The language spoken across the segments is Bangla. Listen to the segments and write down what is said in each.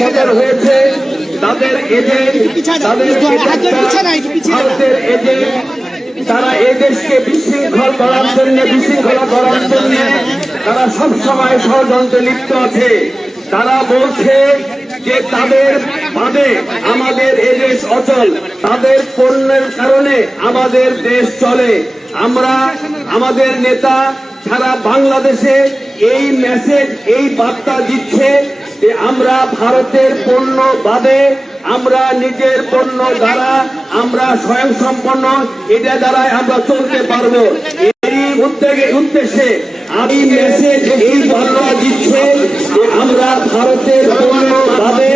হাজার হয়েছে তাদের এজেন্ট তাদের এজেন্ট তারা এই দেশকে বিশৃঙ্খল করার জন্য বিশৃঙ্খলা করার জন্য তারা সব সময় ষড়যন্ত্রে লিপ্ত আছে। তারা বলছে যে তাদের বাদে আমাদের এ দেশ অচল তাদের পণ্যের কারণে আমাদের দেশ চলে। আমরা আমাদের নেতা সারা বাংলাদেশে এই মেসেজ এই বার্তা দিচ্ছে যে আমরা ভারতের পণ্য বাদে, আমরা নিজের পণ্য দ্বারা আমরা স্বয়ং সম্পন্ন এটা দ্বারাই আমরা চলতে পারব। এই উদ্যোগে উদ্দেশ্যে আমি মেসেজ এই বার্তা দিচ্ছে যে আমরা ভারতের পণ্য বাদে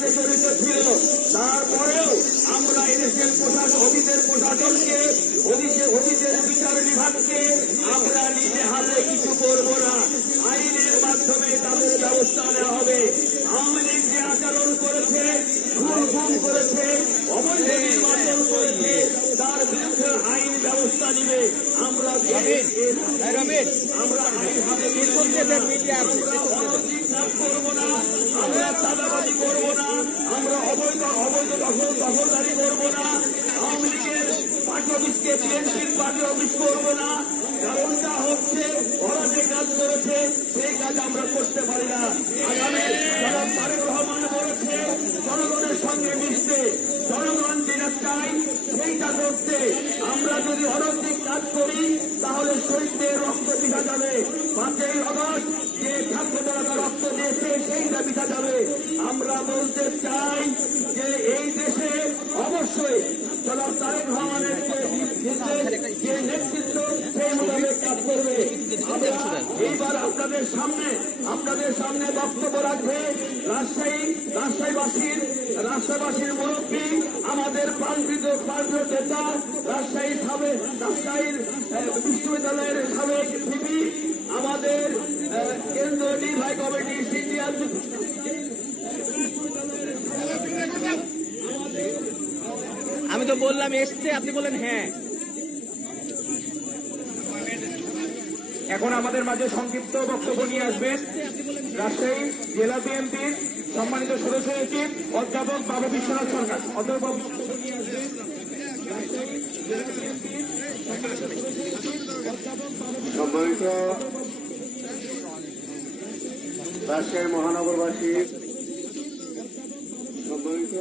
অনৈতিক জড়িত ছিল তারপরেও আমরা এদেশের প্রশাসন অতীতের প্রশাসনকে অতীতে অতীতের বিচার বিভাগকে আমরা নিজে হাতে কিছু করব না। আইনের মাধ্যমে তাদের ব্যবস্থা নেওয়া হবে। আওয়ামী লীগ যে আচরণ করেছে খুন খুন করেছে অবৈধ নির্বাচন করেছে তার বিরুদ্ধে আইন ব্যবস্থা নিবে। আমরা আমরা আইন হাতে করব আমরা চাঁদাবাজি করব না, আমরা অবৈধ অবৈধ দখল দখলদারি করব না, আওয়ামী লীগের পার্টি অফিসকে বিএনপির পার্টি অফিস করব না। কারণটা হচ্ছে, ওরা যে কাজ করেছে, সেই কাজ আমরা করতে পারি না। আগামী জনাব তারেক রহমান বলেছে, জনগণের সঙ্গে মিশতে জনগণ যেটা চাই, সেইটা করতে আমরা যদি অনৈতিক কাজ করি তাহলে শহীদদের রক্ত পিঠা যাবে পাঁচই অগস্ট যে ছাত্ররা রক্ত দিয়েছে সেইটা পিঠা যাবে আমরা বলতে চাই যে এই দেশে অবশ্যই জনাব তারেক রহমানের যে নির্দেশ, যে নেতৃত্ব সেই মোতাবেক কাজ করবে আমরা এইবার আপনাদের সামনে আপনাদের সামনে বক্তব্য রাখবে রাজশাহী, রাজশাহীবাসীর রাজশাহীবাসীর মুরব্বী, আমাদের প্রাণকৃত প্রাণপ্রিয় নেতা, রাজশাহী সাবেক রাজশাহীর বিশ্ববিদ্যালয়ের সাবেক ভিপি, আমাদের কেন্দ্রীয় নির্বাহী কমিটির সিনিয়র আমি তো বললাম এসছে, আপনি বললেন হ্যাঁ। এখন আমাদের মাঝে সংক্ষিপ্ত বক্তব্য নিয়ে আসবেন রাজশাহী জেলা বিএনপির সম্মানিত সদস্য সচিব অধ্যাপক বাবু বিশ্বনাথ সরকার। অধ্যাপক সম্মানিত রাজশাহী মহানগরবাসী, সম্মানিত